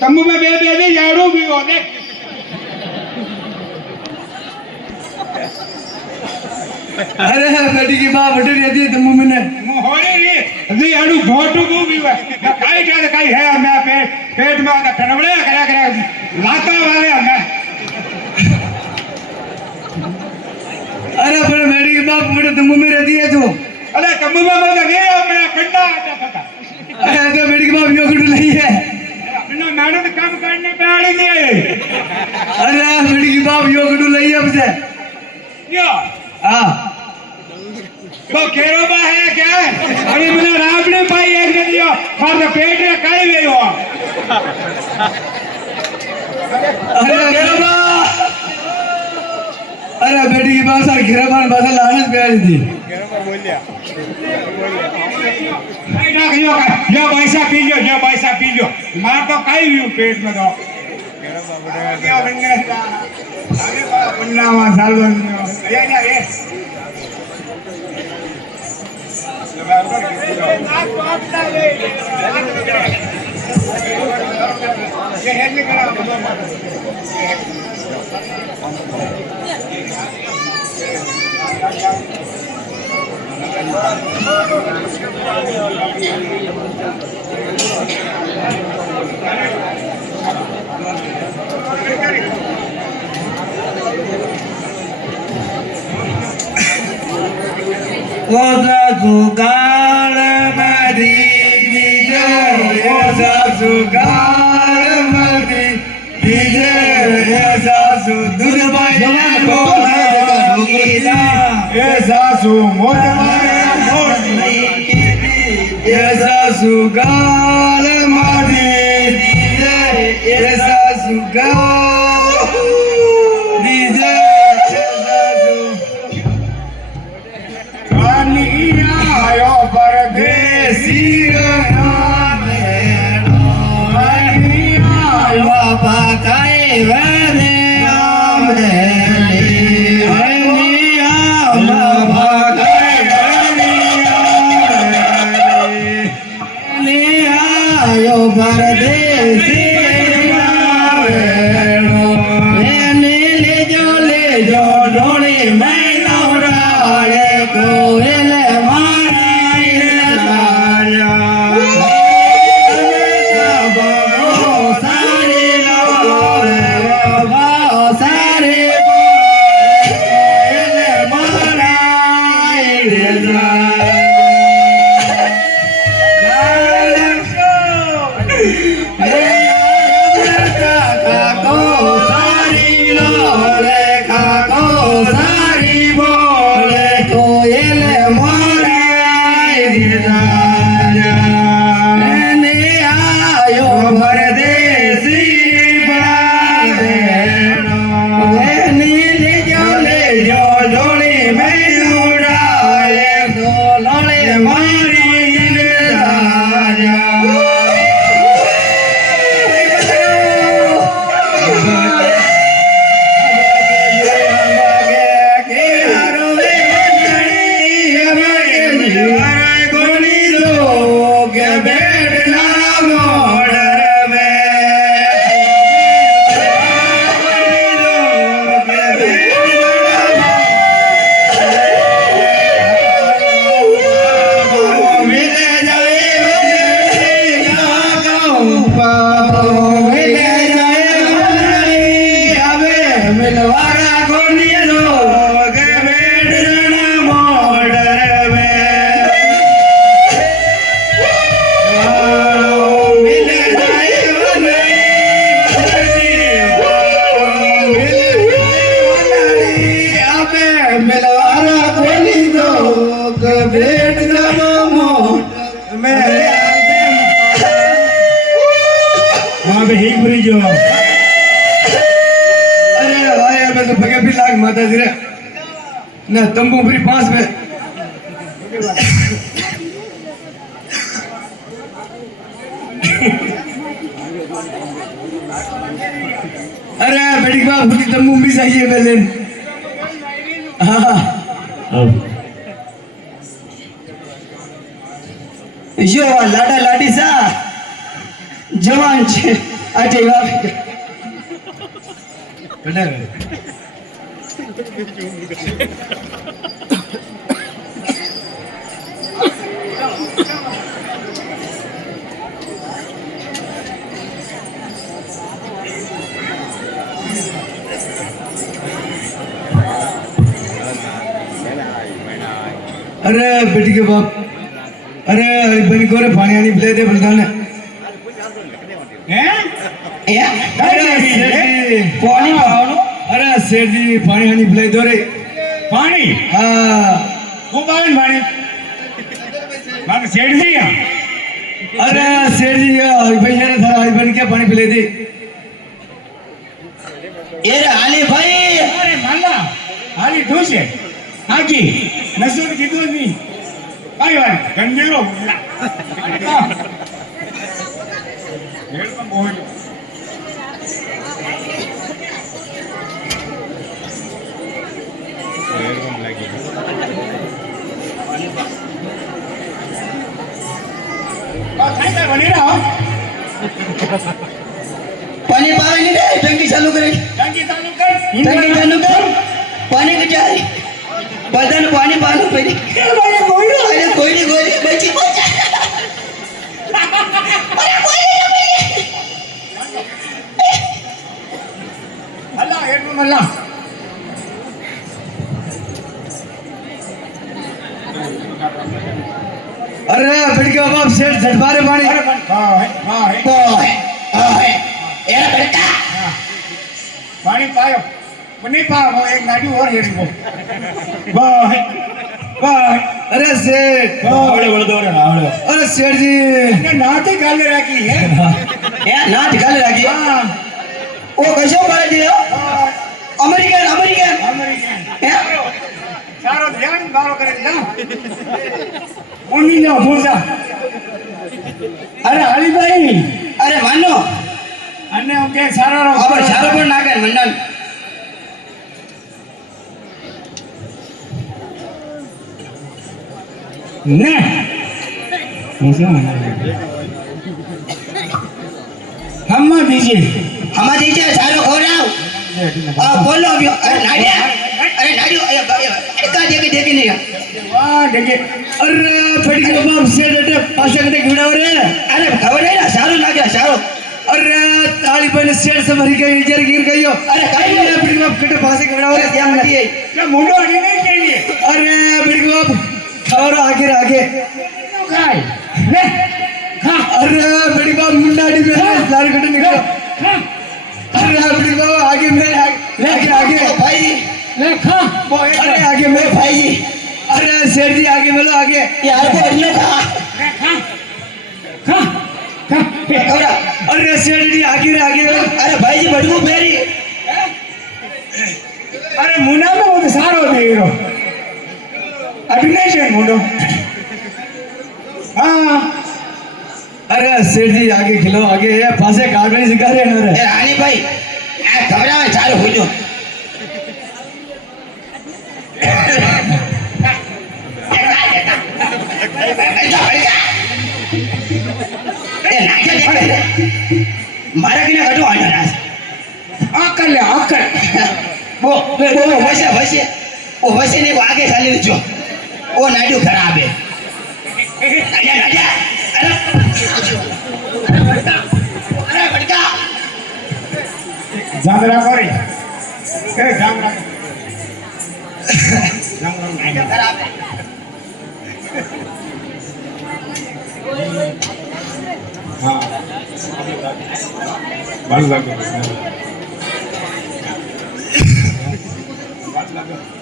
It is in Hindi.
तम्बू में बे दे जाड़ू भी हो देख अरे बेटी की बात बड़ी रहती है तम्बू में ने मोहरे रे अभी आड़ू भोटू को भी हुआ काई क्या काई है मैं पेट में आधा ठनबड़े करा लाता वाले मैं अरे पर बेटी की बात बड़े तम्बू में रहती है तू अरे तम्बू में मैं गया मैं कंडा आता था अरे तो बेटी की बात यो कुछ नहीं है अपना मेहनत काम करने पे आड़ी नहीं अरे बेटी की बात यो कुछ नहीं है मुझे यो हाँ तो केरोबा है क्या अरे मैंने राबड़ी पाई एक ने दियो और तो पेट में काई गई हो अरे केरोबा अरे बेटी की बात सर घेराबान भाषा लानत पे आ रही थी केरोबा बोल लिया जो पैसा पी लो मार तो काई भी पेट में दो क्या बनने अरे बन्ना वहां साल बन ये Oza sugar madi dije, oza sugar madi dije, oza su durbai bola esa su motmai esa sugar madi dije, esa sugar dije. आयो परदेसी बाबा काए वने आम बाबा आयो परदेसी ले जो ढोली मैं नौराले कोयल माता जी ना तंबू फिर पास में अरे बेटी बाप खुद तंबू भी चाहिए पहले हाँ यो लाडा लाडी सा जवान छे अजय बाप कटर अरे बेटी के बाप अरे बनी को रे पानी आनी पिला दे बोलता ने हैं अरे पानी पाओ अरे सेठ जी पानी आनी पिला दो रे पानी हाँ तू पावन पानी मार सेठ जी अरे सेठ जी भाई यार थारा आई बन के पानी पिला दे ये रे आली भाई अरे माला हाली ठोस है आकी नसूर कीधું नहीं आई भाई गंभीरो हेड में बोल पानी पावे नहीं दे टंकी चालू करे टंकी चालू कर पानी के जाए बदन पानी पालो पहले अरे कोई नहीं बची बचा अरे कोई नहीं अल्लाह हेड में अल्लाह अरे बिड़के बाप सेठ झटबारे पानी हां है ओए यार बेटा पानी पायो नहीं पाओ वो एक नाडू और हेड को वाह वाह अरे सेठ आवड़े बोल दो रे आवड़े अरे सेठ जी ने नाते गाले रखी है यार नाच गाले रखी हां वो कैसे पड़े दियो अमेरिकन सारो ध्यान बारो करे जा मुन्नी जाओ भूसा अरे हरी भाई अरे मानो अन्ने ओके सारो अब सारो पण नाके मन्नन ने भूसा हम दीजिए सारो खोराओ बोलो अभी अरे नाडिया अरे का देखे नहीं वाह देखे अरे फट के बाप से डटे पासे कटे गिड़ाव रे अरे खबर है ना सारो लागे सारो अरे ताली पहले शेर से भरी गई इधर गिर गई हो अरे काई ना फट के बाप कटे पासे गिड़ाव रे क्या मटी है क्या मुंडो अड़ी नहीं चाहिए अरे फट के बाप खबर आगे खाए ले खा अरे फट के बाप मुंडा अड़ी में लाल कटे निकलो अरे फट के बाप आगे में आगे भाई ले खा अरे आगे में भाई अरे शेर जी आगे मिलो आगे यार को बदलो खा खा खा अरे शेर जी आगे अरे भाई जी बड़ू फेरी अरे मुन्ना में वो तो सारो दे रो अभिनय मुंडो हाँ अरे शेर जी आगे खिलो आगे ये पासे काट नहीं सिखा रहे हैं ए रानी भाई घबरा में चालू हो जो मारा कि ना कटो आना ना आकर ले आकर वो वैसे नहीं वो आगे चले जो वो नाडू खराब है नाडिया अरे बड़का जागरा करे ए जागरा नाडू खराब है हाँ बस लगे बस लगे